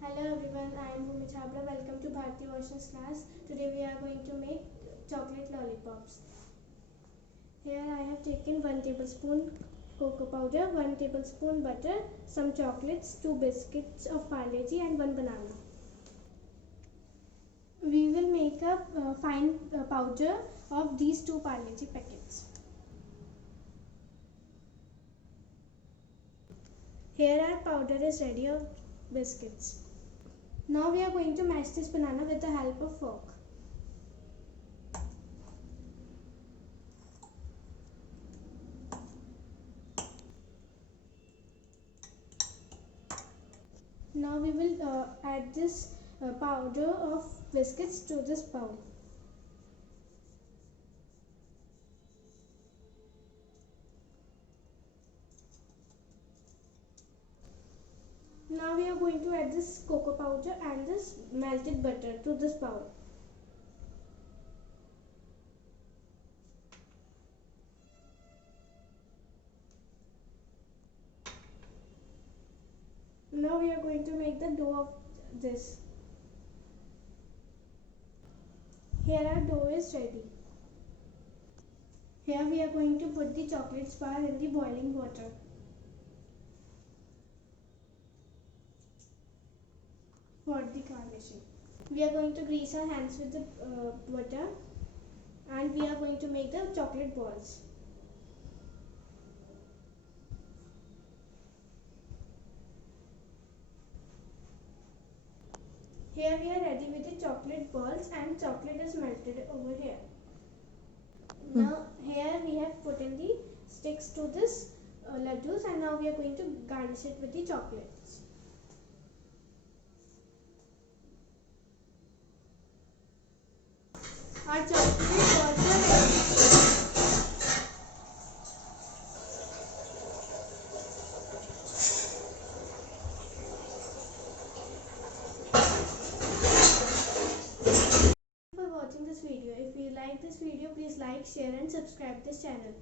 Hello everyone, I am Bhoomi Chhabra. Welcome to Bharati Oceans class. Today we are going to make chocolate lollipops. Here I have taken 1 tablespoon cocoa powder, 1 tablespoon butter, some chocolates, 2 biscuits of Parle-G and 1 banana. We will make a fine powder of these 2 Parle-G packets. Here our powder is ready of biscuits. Now we are going to mash this banana with the help of fork. Now we will add this powder of biscuits to this bowl. Now we are going to add this cocoa powder and this melted butter to this bowl. Now we are going to make the dough of this. Here our dough is ready. Here we are going to put the chocolate bar in the boiling water. For the garnishing, we are going to grease our hands with the butter and we are going to make the chocolate balls. Here we are ready with the chocolate balls and chocolate is melted over here. Now here we have put in the sticks to this laddus and now we are going to garnish it with the chocolates. Our chocolate balls are ready. For watching this video. If you like this video, please like, share and subscribe this channel.